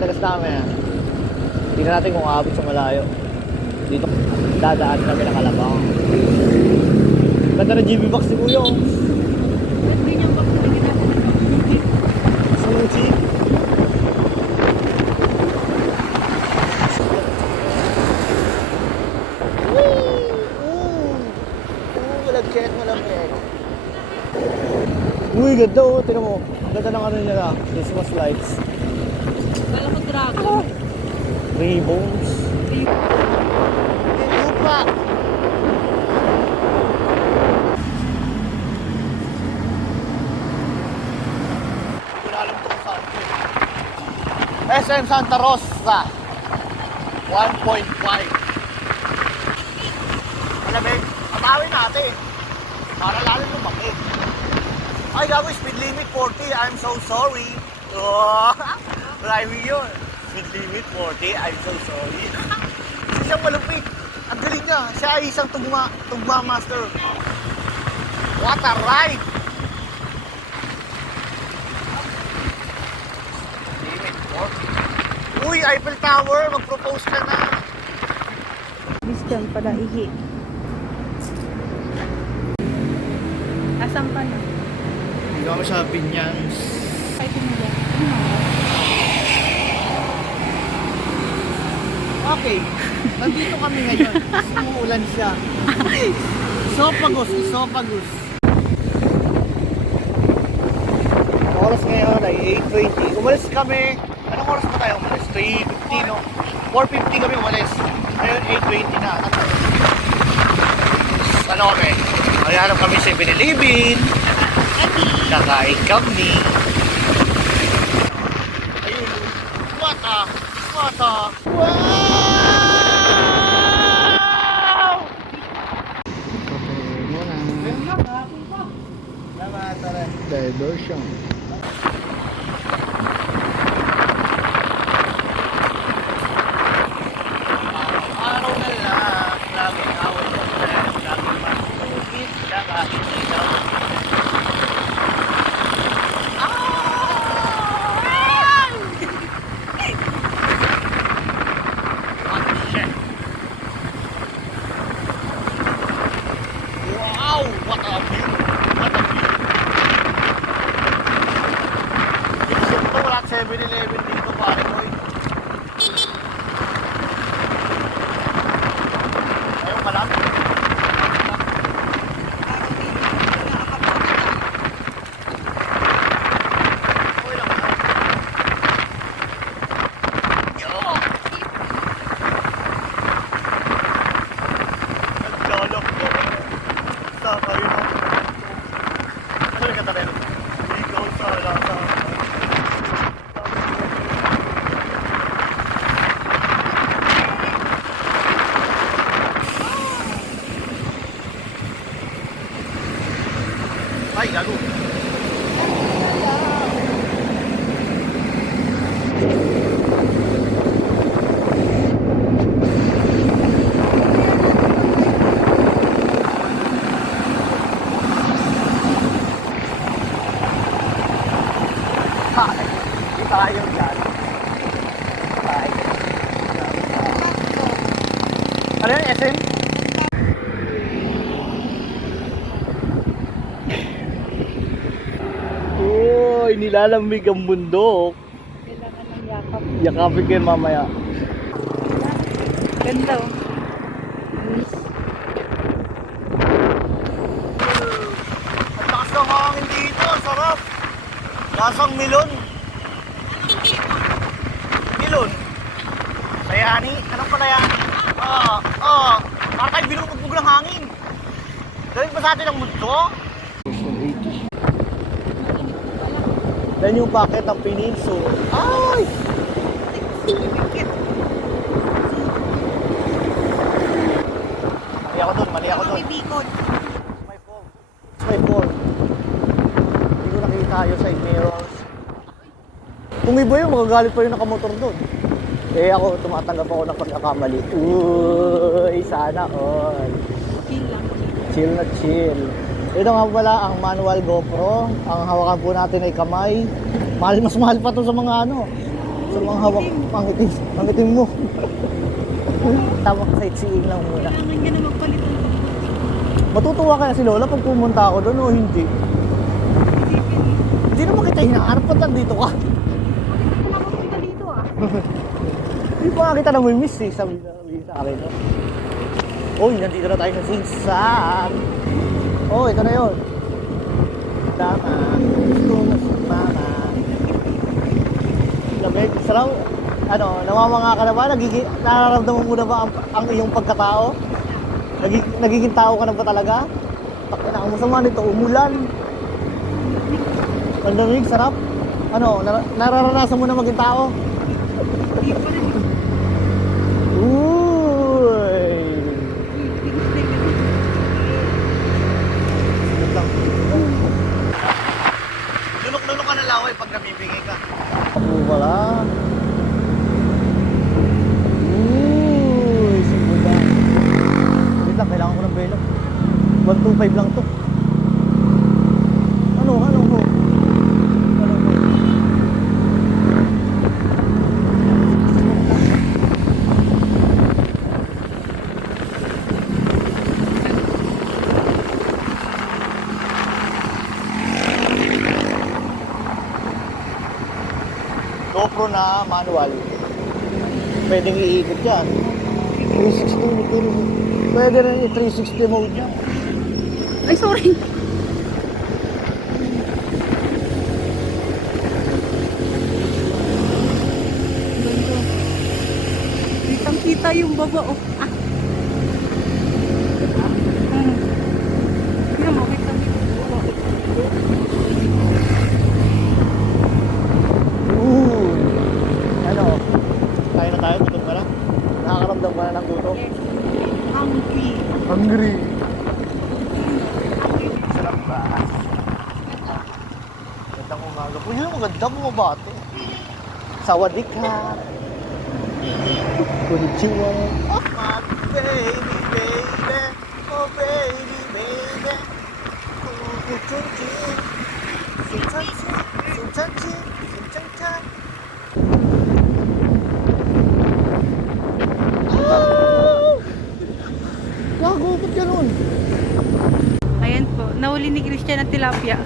pinagas namin. Tingnan natin kung aabot sa malayo. Dito, dadaan kami ng Alabang. Ganda na GB box ni Kuya. Hindi niyo ba pinagin natin ito? Smoothie. Malagkit, malamig. Uy, ganda oh. Tignan mo. Ganda ng ano nila. Christmas lights. Kala ko dragon. Rainbows. Lupa. Hindi ko na alam kung saan. SM Santa Rosa 1.5. Malamig. Atawin natin. Para lalo lumaki. Ay, gago, speed limit 40. I'm so sorry. Oh, driving yun. Speed limit 40. I'm so sorry. Kasi siyang malupit. Ang galing niya. Siya ay isang tugma master. What a ride! Limit 40. Uy, Eiffel Tower. Mag-propose ka na. Wisdom pala ihi. Asan ka na? Hindi kami sa Pinyans. Ay, tumulong. Okay. Nandito kami ngayon. Umuulan siya. Esophagus. Oras ngayon ay 8:20. Umalis kami. Anong oras pa tayo umalis? 3:50, no? 4:50 kami umalis. Ngayon 8:20 na. Ano kami? Maghanap kami sa 7-Eleven. Kakain kami. Ayun. What? Wow! Diversion. Araw na lang, laging awal ko stress, laging masugit, laging ikaw. Wow! What a view! What a view! Isip ko wala 7-Eleven dito, pare ko. Ayun ka lang. Okay lang ba? Yo! Naglalak ko. Sa kayo na. Ano yung katabi? Ikaw sa lasa. Ay, gago. Hindi tayo dyan. Ano yan, SM? Uy, nilalamig ang bundok. Kailangan ng yakap. Yakapin kayo mamaya. Ganda oh. Luis. Ang takas ng hangin dito, sarap. Lasang milon. Milon? Sayani? Anong palayani? Para tayo binubugbog ng hangin. Gawin pa sa atin ang mundo? Yan yung packet ng Peninsula. Ay! Mali ako dun. May bikon. May four. Hindi ko nakita yung side mirrors. Kung iba yun, magagalit pa yung nakamotor doon. Eh ako, tumatanggap ako ng pagkakamali. Uy, sana all. Chill lang. Chill na chill. Ito nga pala ang manual GoPro. Ang hawakan po natin ay kamay. Mas mahal pa to sa mga ano. Sa mga hawak, pangitim mo. Tama ka sightseeing lang muna. Kailangan niya na magpalit ng gamot. Matutuwa kaya si Lola pag pumunta ako doon o hindi? Isipin. Hindi naman kita hinaharap pa dito ka. Bakit ako nakapunta dito ah? Hindi pa nga kita namimiss eh, sabi sa akin. No? Uy, nandito na tayo sa Singsag. Oh, ito na yun. Tama. Gusto mo si Mama. Lamig, sarap. Ano, namamanga ka na ba? Nararamdaman mo na ba ang iyong pagkatao? Nagiging tao ka na ba talaga? Ang masama nito, umulan. Ang lamig, sarap. Ano, nararanasan mo na maging tao? Hindi pa rin. Uy! Sunod lang. Lunok-lunok ka na laway pag namibigay ka. Ako pala. Uy, simula. Wait lang, kailangan ko ng velo. 125 lang to. Ano mo? GoPro na manual. Pwedeng iikot yan. 360. Pwede rin i-360 mode yan. Ay, sorry. Ganda. Kitang-kita yung baba oh. Ah. Tingnan mo, kitang-kita yung baba. Ano? Kain na tayo, gutom ka na? Nakakaramdam ka na ng gutom? Hungry. Hungry. Sarap ba? Gandang umaga po. Yun, maganda bumabate. Sawadik ka. Konnichiwa. Oh, my baby, baby. Oh, baby, baby. Sinchanchin. Gago, ba't ganun? Ayan po, nahuli ni Christian at tilapia.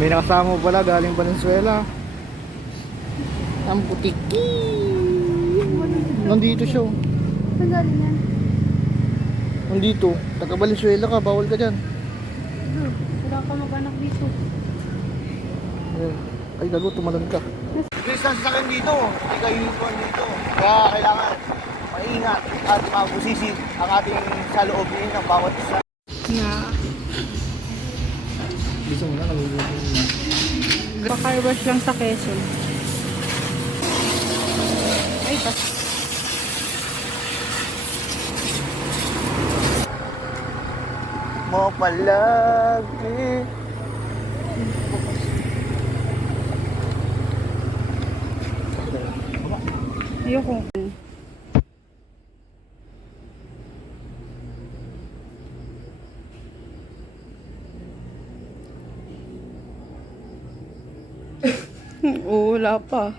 May nakasama pala galing Valenzuela. Ang putiki. Nandito siya. Saan galing yan? Nandito. Taga Valenzuela ka, bawal ka dyan. Wala ka mag-anak dito. Ay, gago, tumalon ka. Distance sa akin dito. Hindi ka uniform dito. Kaya kailangan maingat at mabusisi ang ating saloobin ng bawat isa. Na. Gusto mo na, naluluto mo. Car wash lang sa Quezon. Ay, tas. Mo palagi. Ayoko. Oo, wala pa.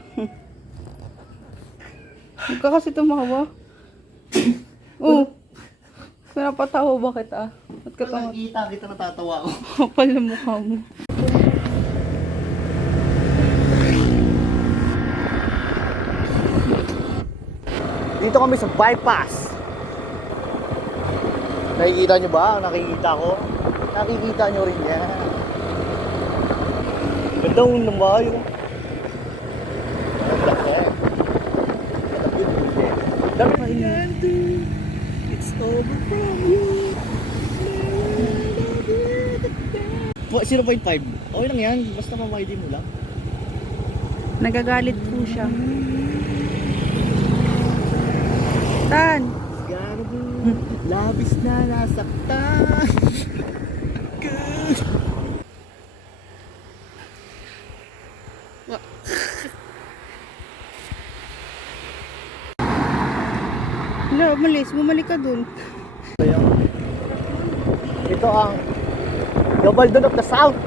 Huwag ka kasi tumawa. Oo. Pinapatawa ba kita? Ba't ka tumawa? Nakikita kita, natatawa ako. Kapal na mukha mo. Dito kami sa bypass. Nakikita nyo ba? Nakikita ko? Nakikita nyo rin yan. Ganda ng bayo. Ang laki. Dami na yan. It's over from you. 0.5. Okay lang yan. Basta mamaidi mo lang. Nagagalit po siya. Tan! Gago. Labis na nasaktan. Wala, umalis. Bumalik ka dun. Ito ang Gabaldon of the South.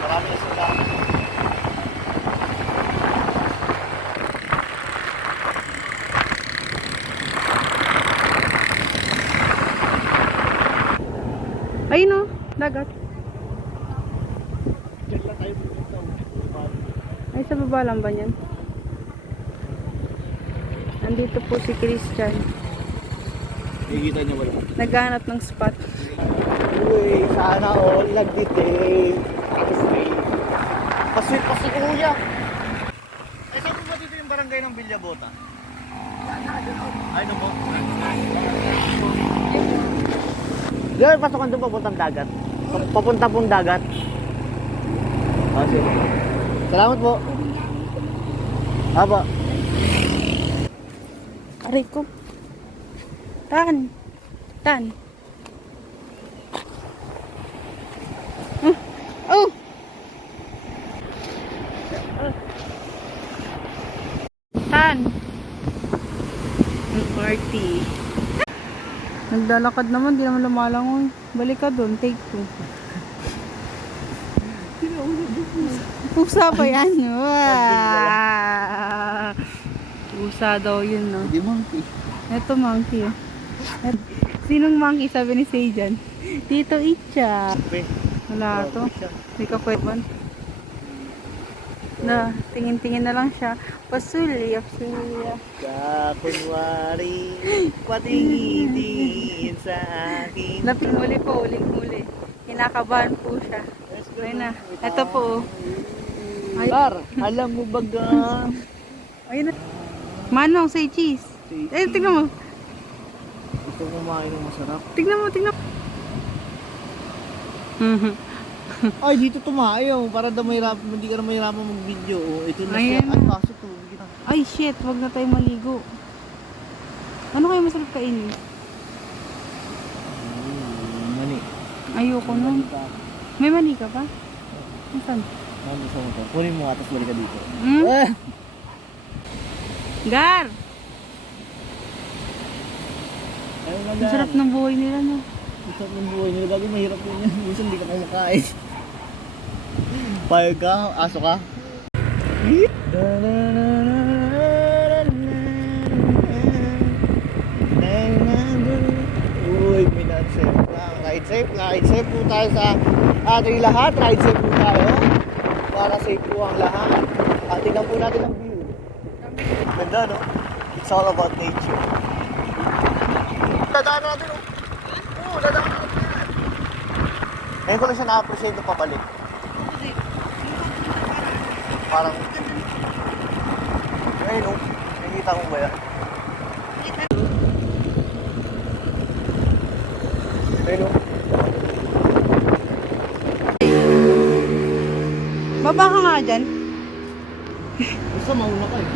Marami na sila. Ayun o, dagat. Diyan lang tayo pupunta. Ay, sa baba lang ba yan? Nandito po si Christian. Nakikita niyo wala. Naghahanap ng spot. Uy, sana all nagditake. Pasweet. Pasweet pa si Kuya. Ay, saan po ba dito yung barangay ng Villabota? Ay, ano po? Diyan, pasokan doon papuntang dagat. Papunta pong dagat. Ah, sige. Salamat po. Haba. Aray ko. Tan. Tan. Oh! Tan. Ang party. Naglalakad naman, di naman lumalangoy. Balik ka doon, take 2. Pusa pa yan. Wow. Pusa daw yun, no? Hindi monkey. Ito monkey. Sinong monkey sabi ni Sejan? Tito Icha. Wala to. Hindi ka pwede. Na, tingin-tingin na lang siya. Pasulya, pasulya. Sa kunwari, patingin sa akin. Lapit muli po, uling-uli. Kinakabahan po siya. Ayun na. Ito po. Ay, Bar, alam mo ba ga? ayun na. Manong, say cheese. Eh, tignan mo. Gusto mo kumain ng masarap? Tignan mo, tignan mo. Ay, dito tumayo. Para daw hindi ka na mahirapan mag-video. Oh, ito na siya. Ayan Ay, na. pasok to. Ay, shit. Wag na tayo maligo. Ano kaya masarap kainin? Mani. Ayoko nun. May mani ka pa? Saan? Mani sa motor. Kunin mo nga, tapos balik ka dito. Hmm? Eh! Gar! Ayun na Ang sarap ng buhay nila, no? Ang sarap ng buhay nila. Bagay mahirap yun yan. Minsan hindi ka kumakain. Payag ka? Aso ka? Uy, minat-safe lang. Ride safe. Ride safe po tayo sa ating lahat. Ride safe po tayo. Para safe po ang lahat. At tingnan po natin ang view. Ganda, no? It's all about nature. Dadaan natin, oh. Oo, dadaan natin. Ngayon ko lang siya na-appreciate na pabalik. Parang, ayun, oh. Nakikita mo ba yan? Ayun, oh. Baba ka nga dyan. Gusto mauna ka eh.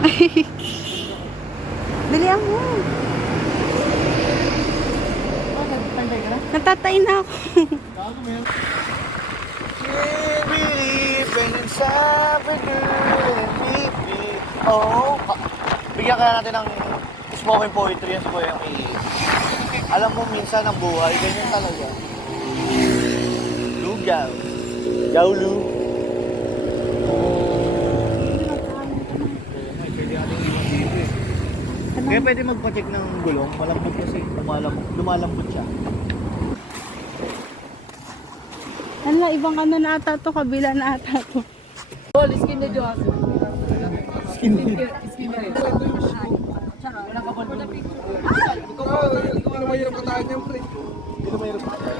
Dalihan mo. Tantay ka na? Natatay na ako. Bago mo yan. Believing in something good and deeply. Oh. Bigyan kaya natin ng spoken poetry yan si Kuya May. Alam mo minsan ang buhay, ganyan talaga. Lugaw. Jawlu. Kaya pwede magpa-check ng gulong, malambot kasi, lumalambot siya. Hala, ibang ano na ata to, kabila na ata to. Skin na. Wala ka ba? Ito mahirap kataan niya, pre. Ito mahirap kataan.